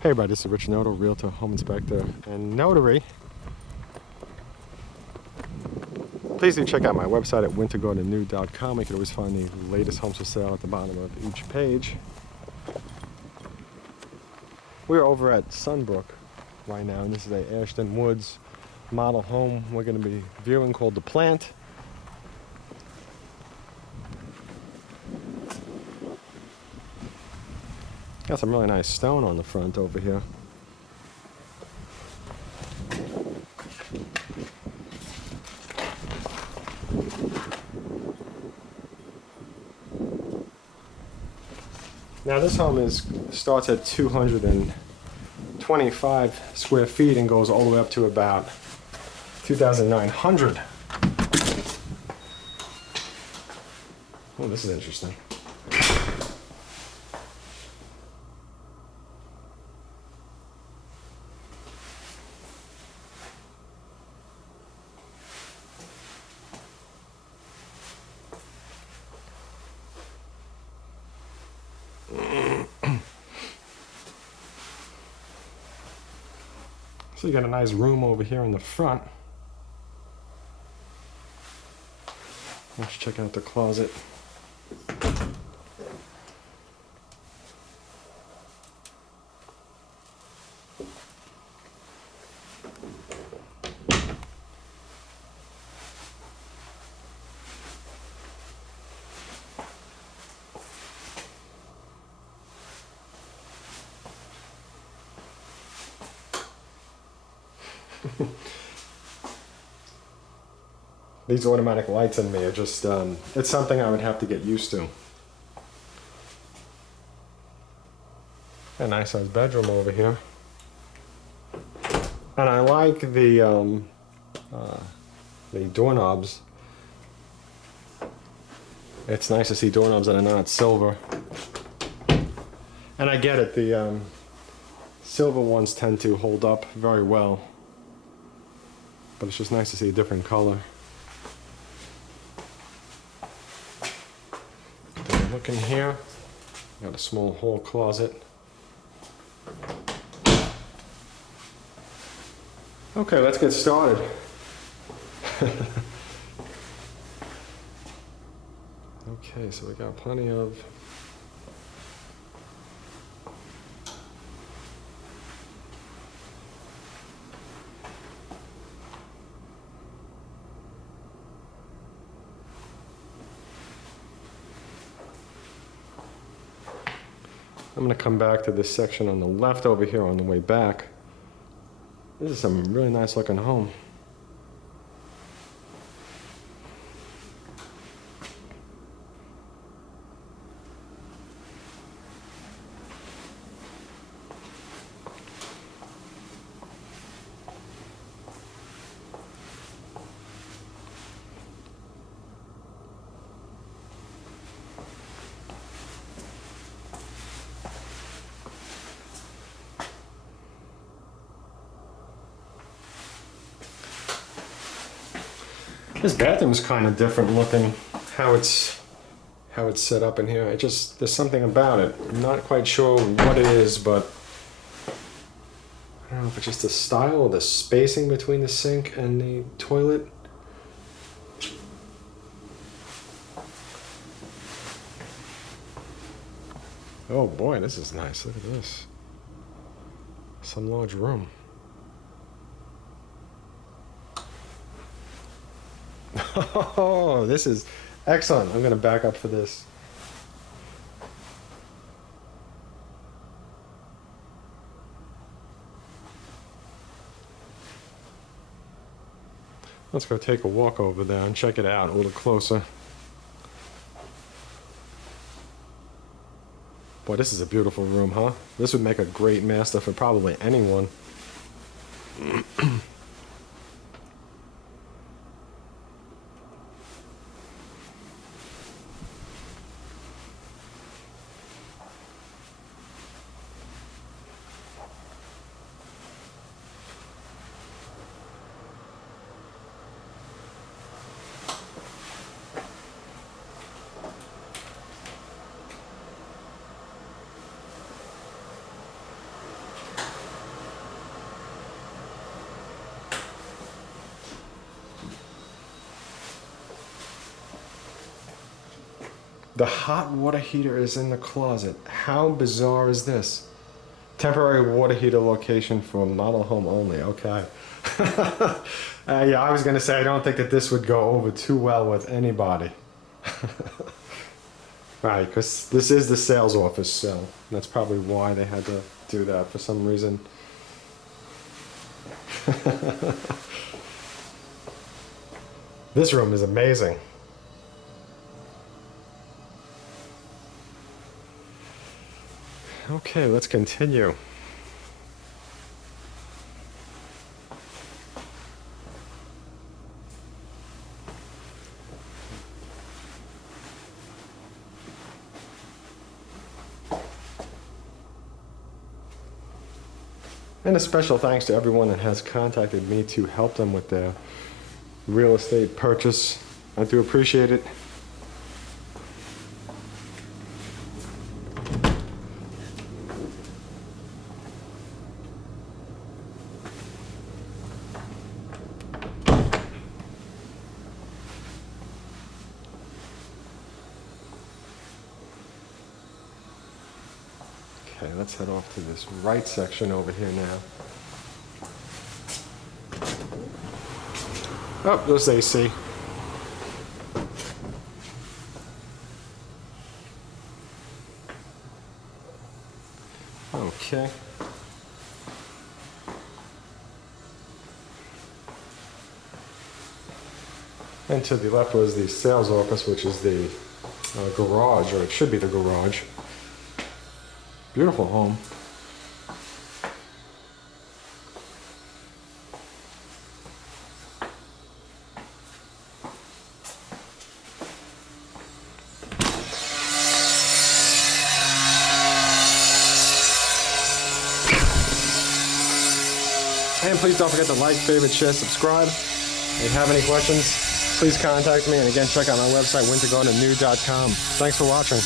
Hey everybody, this is Rich Noto, Realtor, Home Inspector, and Notary. Please do check out my website at wintergardennew.com. You can always find the latest homes for sale at the bottom of each page. We're over at Sunbrooke right now, and this is a Ashton Woods model home we're going to be viewing called The Plant. Got some really nice stone on the front over here. Now this home starts at 225 square feet and goes all the way up to about 2,900. Oh, this is interesting. So you got a nice room over here in the front. Let's check out the closet. These automatic lights in me are just, it's something I would have to get used to. A nice sized bedroom over here. And I like the doorknobs. It's nice to see doorknobs that are not silver. And I get it, the silver ones tend to hold up very well. But it's just nice to see a different color. Then look in here, got a small hall closet. Okay, let's get started. Okay, so we got plenty of I'm going to come back to this section on the left over here on the way back. This is some really nice looking home. This bathroom's kind of different looking, how it's set up in here. There's something about it. I'm not quite sure what it is, but I don't know if it's just the style or the spacing between the sink and the toilet. Oh boy, this is nice. Look at this. Some large room. Oh, this is excellent. I'm going to back up for this. Let's go take a walk over there and check it out a little closer. Boy, this is a beautiful room, huh? This would make a great master for probably anyone. The hot water heater is in the closet. How bizarre is this? Temporary water heater location for model home only. Okay. Yeah, I was going to say I don't think that this would go over too well with anybody. Right, because this is the sales office, so that's probably why they had to do that for some reason. This room is amazing. Okay, let's continue. And a special thanks to everyone that has contacted me to help them with their real estate purchase. I do appreciate it. Okay, let's head off to this right section over here now. Oh, there's AC. Okay. And to the left was the sales office, which is the garage, or it should be the garage. Beautiful home. And please don't forget to like, favorite, share, subscribe. If you have any questions, please contact me. And again, check out my website, wintergardenernew.com. Thanks for watching.